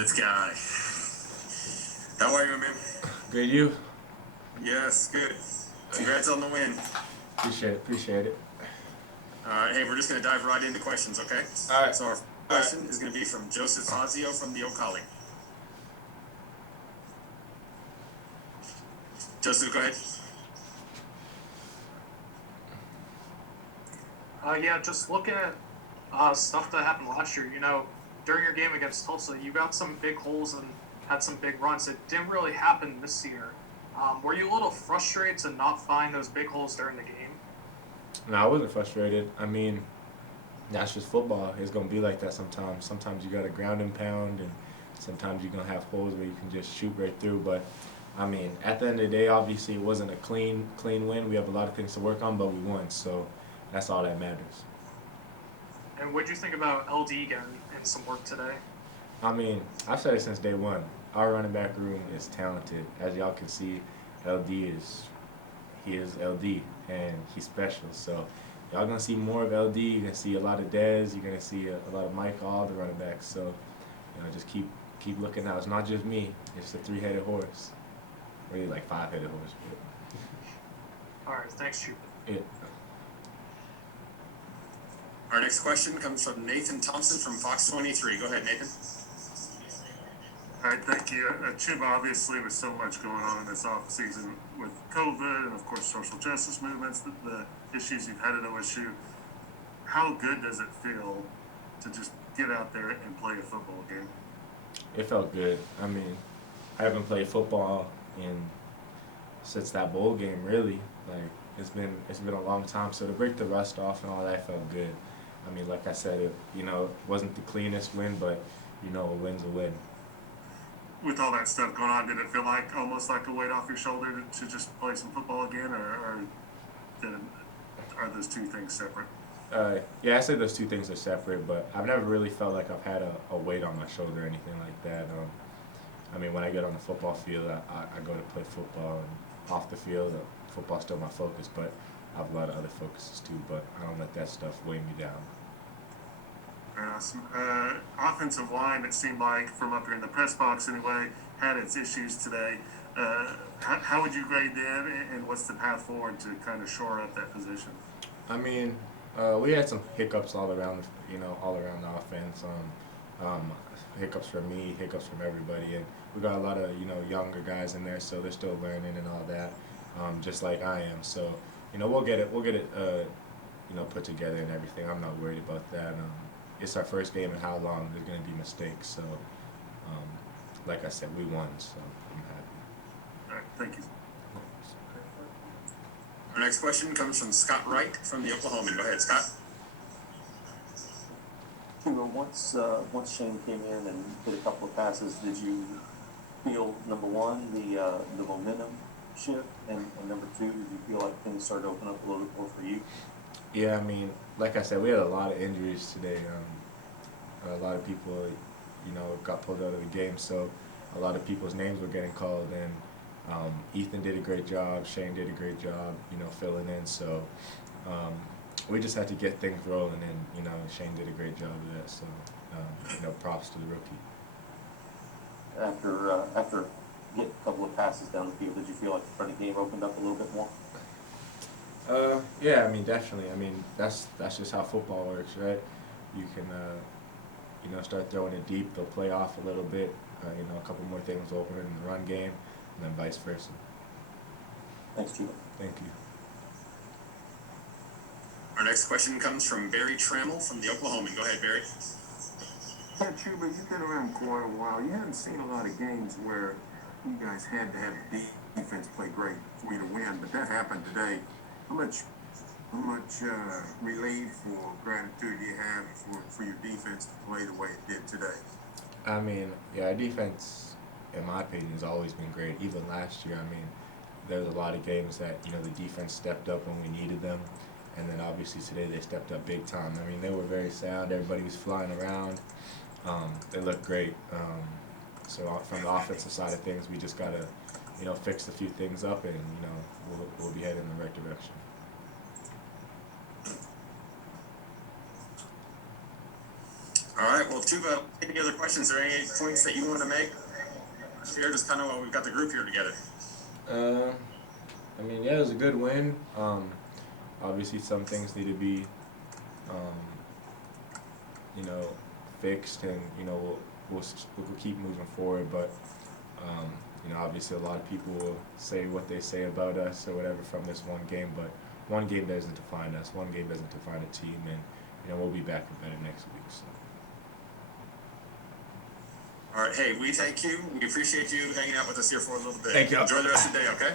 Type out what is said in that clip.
This guy. How are you, man? Good, you? Yes, good. Congrats on the win. Appreciate it. Hey, we're just going to dive right into questions, okay? All right. So our question is going to be from Joseph Fazio from the Ocali. Joseph, go ahead. Yeah, just looking at stuff that happened last year, during your game against Tulsa, you got some big holes and had some big runs. It didn't really happen this year. Were you a little frustrated to not find those big holes during the game? No, I wasn't frustrated. I mean, that's just football. It's going to be like that sometimes. Sometimes you got to ground and pound, and sometimes you're going to have holes where you can just shoot right through. But, I mean, at the end of the day, obviously it wasn't a clean win. We have a lot of things to work on, but we won. So that's all that matters. And what did you think about LD getting in some work today? I mean, I've said it since day one. Our running back room is talented. As y'all can see, he is LD, and he's special. So y'all gonna see more of LD. You're gonna see a lot of Dez. You're gonna see a lot of Mike, all the running backs. So just keep looking out. It's not just me. It's a three-headed horse. Really like five-headed horse. All right, thanks, Chuba. Yeah. Our next question comes from Nathan Thompson from Fox 23. Go ahead, Nathan. All right, thank you. Chuba, obviously, with so much going on in this offseason with COVID and, of course, social justice movements, the issues you've had at OSU, how good does it feel to just get out there and play a football game? It felt good. I mean, I haven't played football since that bowl game, really. Like, it's been a long time. So to break the rust off and all that felt good. I mean, like I said, it wasn't the cleanest win, but a win's a win. With all that stuff going on, did it feel like almost like a weight off your shoulder to just play some football again, or are those two things separate? Yeah, I say those two things are separate, but I've never really felt like I've had a weight on my shoulder or anything like that. I mean, when I get on the football field, I go to play football, and off the field, football's still my focus, but I have a lot of other focuses too, but I don't let that stuff weigh me down. Awesome. Offensive line, it seemed like, from up here in the press box anyway, had its issues today. How would you grade them, and what's the path forward to kind of shore up that position? I mean, we had some hiccups all around the offense. Hiccups from me, hiccups from everybody, and we got a lot of younger guys in there, so they're still learning and all that, just like I am. So we'll get it put together and everything. I'm not worried about that. It's our first game in how long? There's going to be mistakes. So, like I said, we won, so I'm happy. All right, thank you. Our next question comes from Scott Wright from the Oklahoman. Go ahead, Scott. Once Shane came in and hit a couple of passes, did you feel, number one, the momentum shift, and number two, did you feel like things started to open up a little bit more for you? Yeah, I mean, like I said, we had a lot of injuries today. A lot of people, got pulled out of the game, so a lot of people's names were getting called, and Ethan did a great job, Shane did a great job, filling in. So we just had to get things rolling, and Shane did a great job of that. So props to the rookie. After getting a couple of passes down the field, did you feel like the running game opened up a little bit more? Yeah, I mean, definitely. I mean, that's just how football works, right? You can, start throwing it deep. They'll play off a little bit. A couple more things open in the run game, and then vice versa. Thanks, Chuba. Thank you. Our next question comes from Barry Trammell from the Oklahoman. Go ahead, Barry. Yeah, Chuba, you've been around quite a while. You haven't seen a lot of games where you guys had to have defense play great for you to win, but that happened today. How much relief or gratitude do you have for your defense to play the way it did today? I mean, yeah, our defense, in my opinion, has always been great. Even last year, I mean, there was a lot of games that, the defense stepped up when we needed them. And then obviously today they stepped up big time. I mean, they were very sound. Everybody was flying around. They looked great. So from the offensive side of things, we just got to, fix a few things up, and, we'll be heading in the right direction. All right, well, Chuba, any other questions or any points that you want to make? Here, just kind of while we've got the group here together. I mean, yeah, it was a good win. Obviously, some things need to be, you know, fixed, and you know, we'll keep moving forward. But you know, obviously, a lot of people will say what they say about us or whatever from this one game. But one game doesn't define us. One game doesn't define a team, and you know, we'll be back and better next week. So. All right, hey, we thank you. We appreciate you hanging out with us here for a little bit. Thank you. Enjoy the rest of the day, okay?